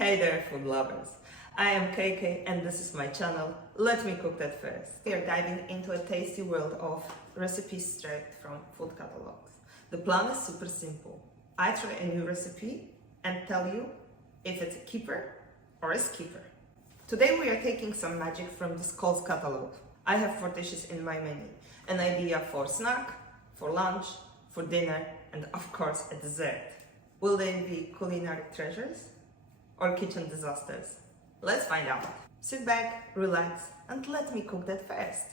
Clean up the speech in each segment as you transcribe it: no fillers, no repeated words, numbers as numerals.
Hey there, food lovers. I am KK and this is my channel. Let me cook that first. We are diving into a tasty world of recipes straight from food catalogs. The plan is super simple. I try a new recipe and tell you if it's a keeper or a skipper. Today we are taking some magic from the Skulls catalog. I have 4 dishes in my menu. An idea for snack, for lunch, for dinner, and of course a dessert. Will they be culinary treasures or kitchen disasters? Let's find out. Sit back, relax, and let me cook that first.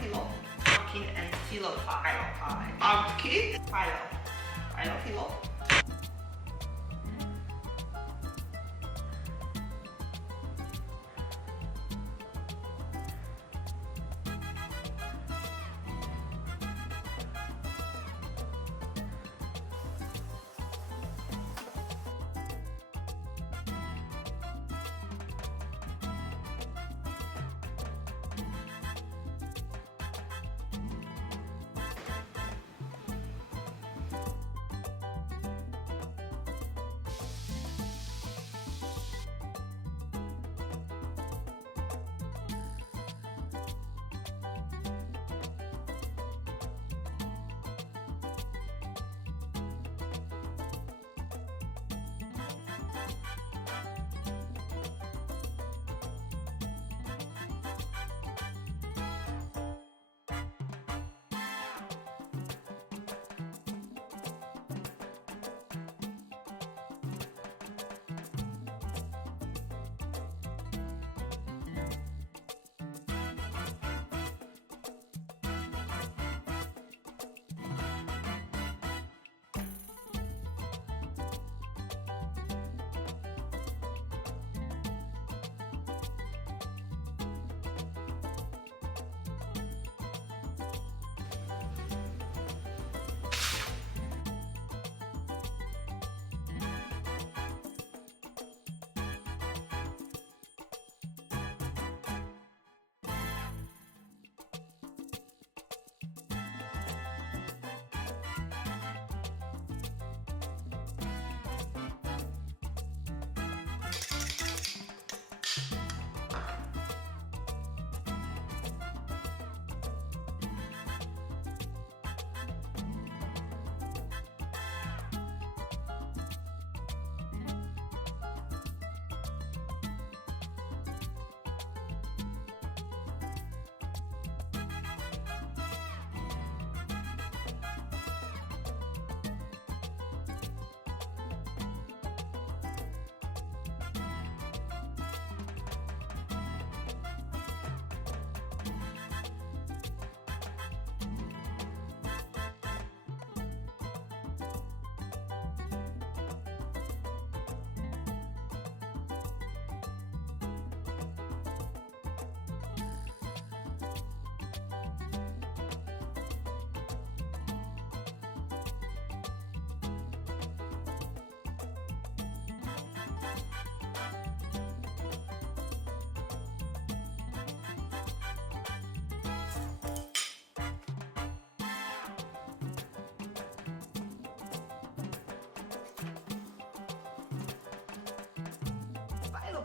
Phyllo, pumpkin and Phyllo pie. Pumpkin, Phyllo.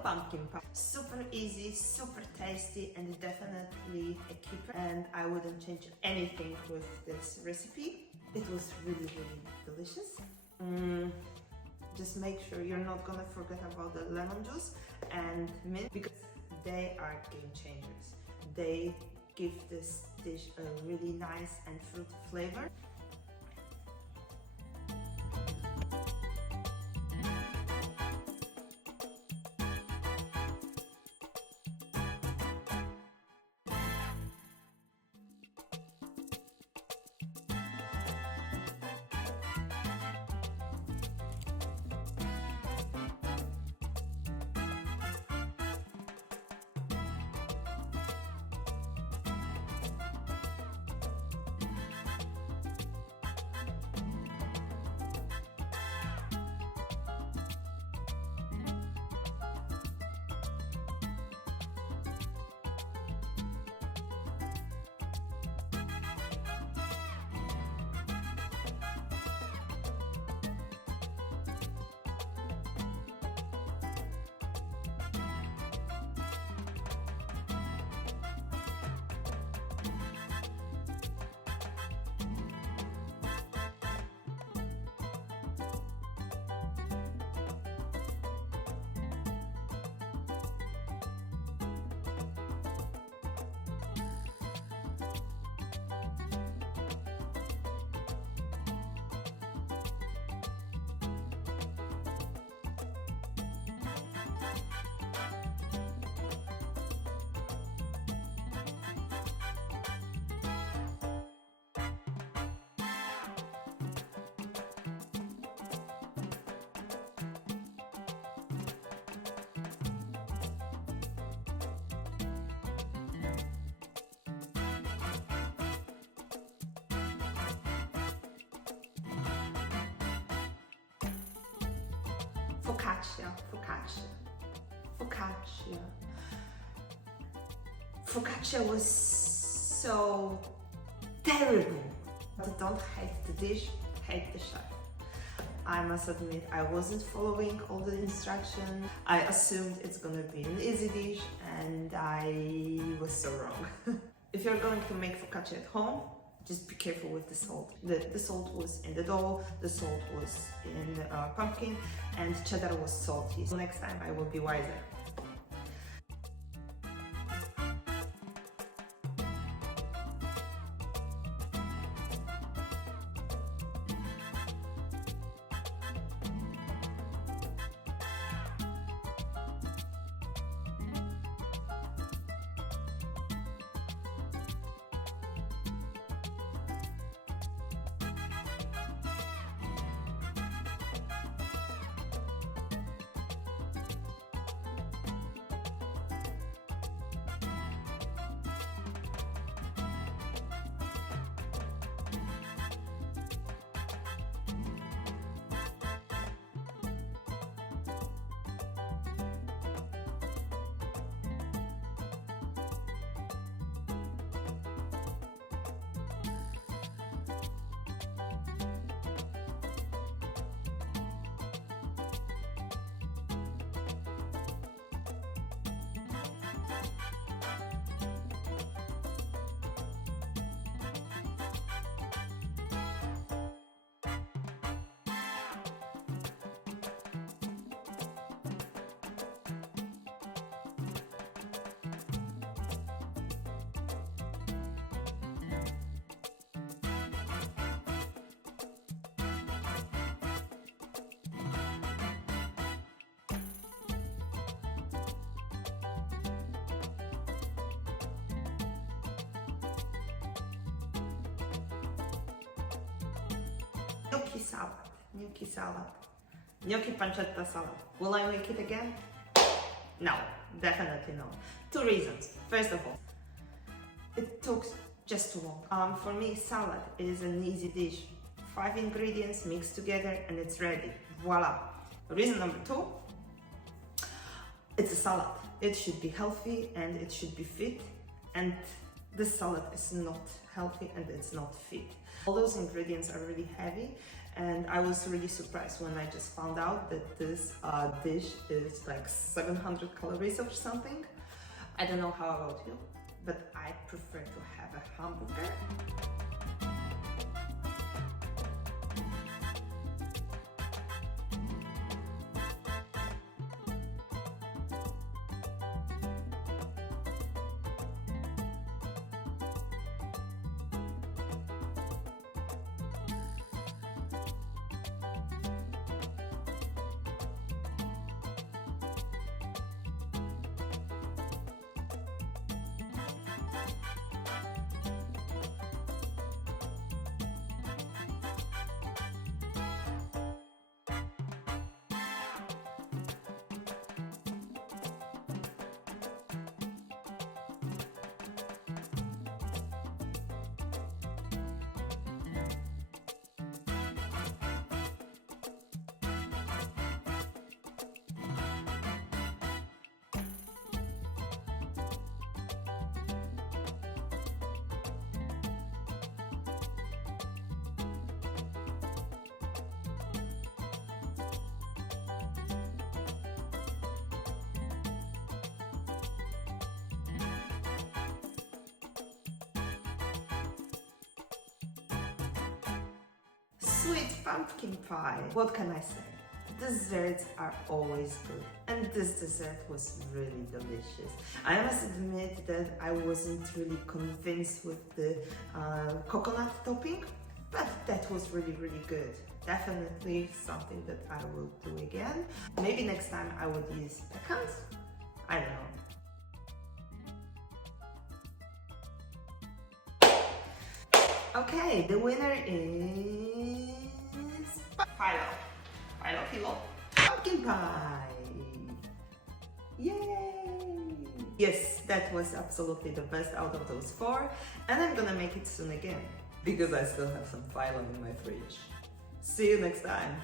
Pumpkin pie. Super easy, super tasty, and definitely a keeper. And I wouldn't change anything with this recipe. It was really delicious. Just make sure you're not gonna forget about the lemon juice and mint because they are game changers. They give this dish a really nice and fruity flavor. Focaccia, focaccia, focaccia. Focaccia was so terrible. I don't hate the dish, hate the chef. I must admit, I wasn't following all the instructions. I assumed it's gonna be an easy dish and I was so wrong. If you're going to make focaccia at home, just be careful with the salt. The salt was in the dough, the salt was in the pumpkin, and cheddar was salty. So next time I will be wiser. Gnocchi salad, gnocchi salad, gnocchi pancetta salad. Will I make it again? No, definitely no. Two reasons. First of all, it took just too long. For me, salad is an easy dish. 5 ingredients mixed together and it's ready. Voila. Reason number 2, it's a salad. It should be healthy and it should be fit, and this salad is not healthy and it's not fit. All those ingredients are really heavy, and I was really surprised when I just found out that this dish is like 700 calories or something. I don't know how about you, but I prefer to have a hamburger. Sweet pumpkin pie. What can I say? Desserts are always good, and this dessert was really delicious. I must admit that I wasn't really convinced with the coconut topping, but that was really good. Definitely something that I will do again. Maybe next time I would use pecans. I don't know. Okay, the winner is Phyllo. Pumpkin pie. Yay! Yes, that was absolutely the best out of those 4, and I'm gonna make it soon again because I still have some Phyllo in my fridge. See you next time.